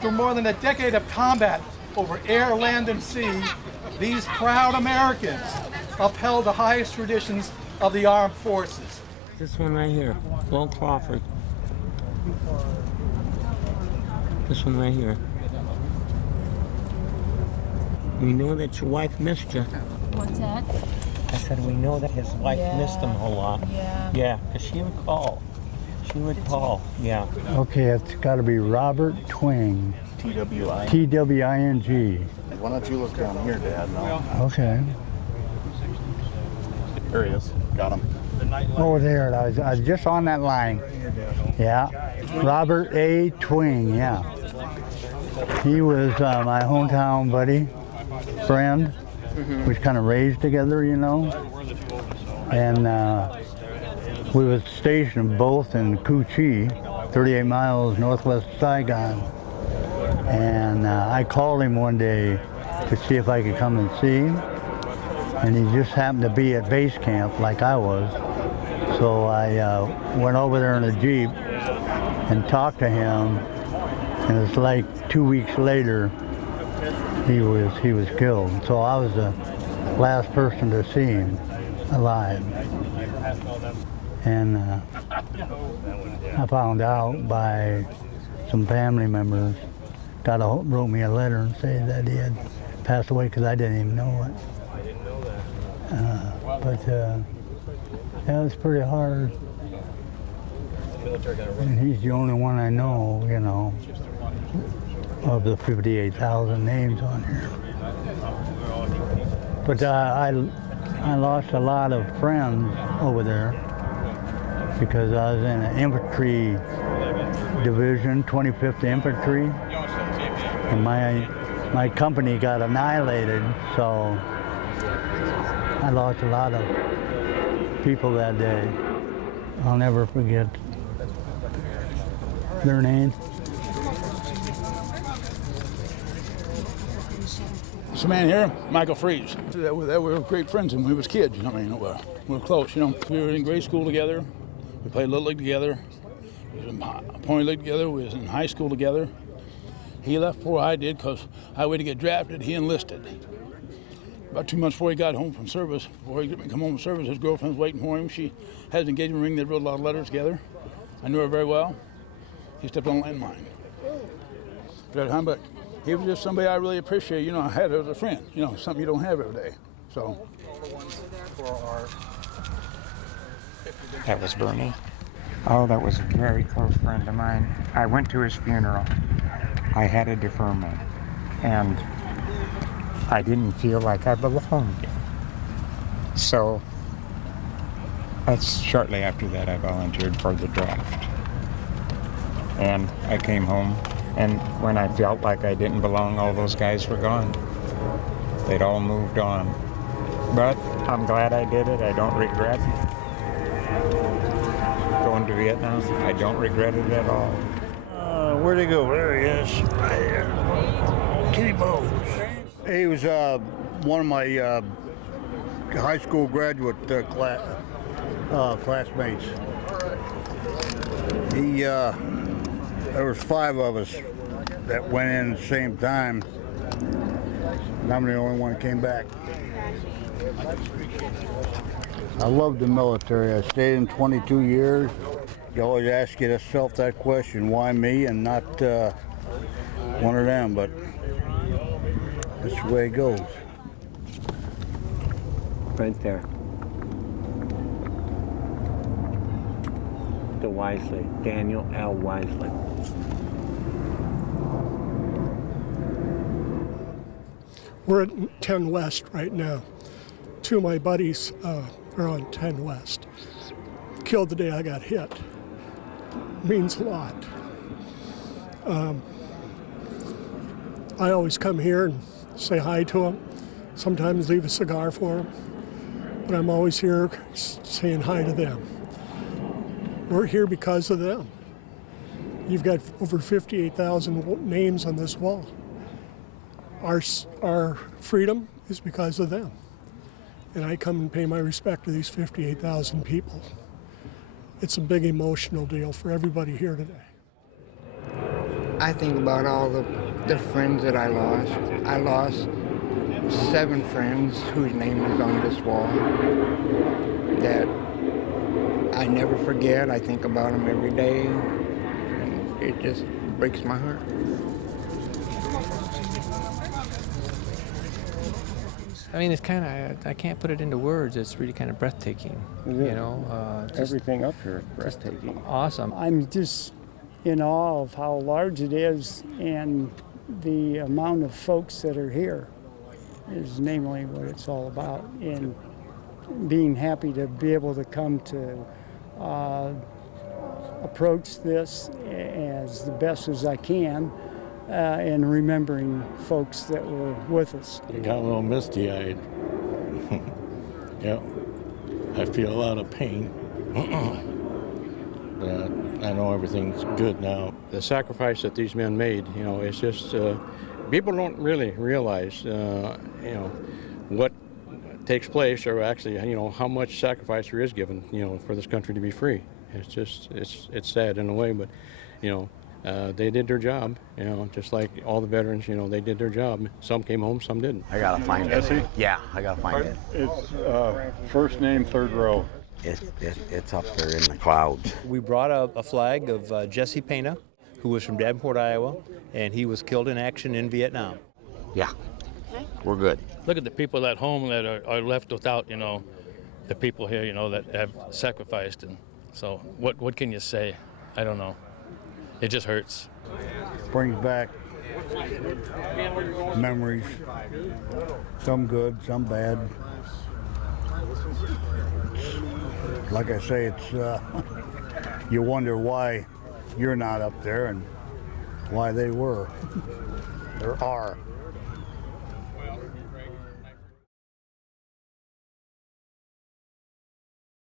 Through more than a decade of combat over air, land, and sea, these proud Americans upheld the highest traditions of the armed forces. This one right here, Will Crawford. This one right here. We know that your wife missed you. What's that? I said we know that his wife missed him a lot. Yeah, because she would call. She would call, yeah. Okay, it's got to be Robert Twing. T-W-I. T-W-I-N-G. Why don't you look down here, Dad? No. Okay. There he is. Got him. Oh, there. I was just on that line. Yeah. Robert A. Twing, yeah. He was my hometown buddy, friend. We was kind of raised together, you know. And we was stationed both in Cu Chi, 38 miles northwest of Saigon. And I called him one day to see if I could come and see him. And he just happened to be at base camp like I was. So I went over there in a Jeep and talked to him. And it's like 2 weeks later, he was killed. So I was the last person to see him alive. And I found out by some family members, wrote me a letter and said that he had passed away because I didn't even know it. Yeah, it's pretty hard. And he's the only one I know, you know, of the 58,000 names on here. But I lost a lot of friends over there because I was in an infantry division, 25th Infantry, and my company got annihilated, so I lost a lot of people that day. I'll never forget their names. This man here, Michael Freeze. We were great friends when we was kids. You know, I mean, we were close. You know, we were in grade school together. We played Little League together. We was in Pony League together. We was in high school together. He left before I did because I waited to get drafted. He enlisted. About 2 months before he got home from service, before he come home from service, his girlfriend was waiting for him. She had an engagement ring. They wrote a lot of letters together. I knew her very well. He stepped on a landmine. But he was just somebody I really appreciate. You know, I had as a friend. You know, something you don't have every day. So. That was Bernie. Oh, that was a very close friend of mine. I went to his funeral. I had a deferment, and I didn't feel like I belonged. So that's shortly after that I volunteered for the draft. And I came home, and when I felt like I didn't belong, all those guys were gone. They'd all moved on. But I'm glad I did it. I don't regret going to Vietnam. I don't regret it at all. Where'd he go? There he is, right there. Kenny Bowes. He was one of my high school graduate classmates. There was 5 of us that went in at the same time, and I'm the only one that came back. I loved the military. I stayed in 22 years. You always ask yourself that question, why me and not one of them, but that's the way it goes. Right there. The Wisely, Daniel L. Wisely. We're at 10 West right now. 2 of my buddies are on 10 West. Killed the day I got hit. Means a lot. I always come here and say hi to them, sometimes leave a cigar for them, but I'm always here saying hi to them. We're here because of them. You've got over 58,000 names on this wall. Our freedom is because of them. And I come and pay my respect to these 58,000 people. It's a big emotional deal for everybody here today. I think about all the friends that I lost. I lost 7 friends whose name is on this wall that I never forget. I think about them every day, and it just breaks my heart. I mean, it's kind of, I can't put it into words. It's really kind of breathtaking, you know. Everything up here is breathtaking. Awesome. I'm just in awe of how large it is and the amount of folks that are here is namely what it's all about. And being happy to be able to come to approach this as the best as I can and remembering folks that were with us. I got a little misty-eyed. Yeah, I feel a lot of pain. But I know everything's good now. The sacrifice that these men made, you know, it's just, people don't really realize, you know, what takes place, or actually, you know, how much sacrifice there is given, you know, for this country to be free. It's just, it's sad in a way, but, you know, they did their job, you know, just like all the veterans, you know, they did their job. Some came home, some didn't. I gotta find it. Yeah, I gotta find it. It's first name, third row. It's up there in the clouds. We brought a flag of Jesse Pena, who was from Davenport, Iowa, and he was killed in action in Vietnam. Yeah, we're good. Look at the people at home that are left without, you know, the people here, you know, that have sacrificed. And so what can you say? I don't know. It just hurts. Brings back memories, some good, some bad. Like I say, it's you wonder why you're not up there and why they were or are.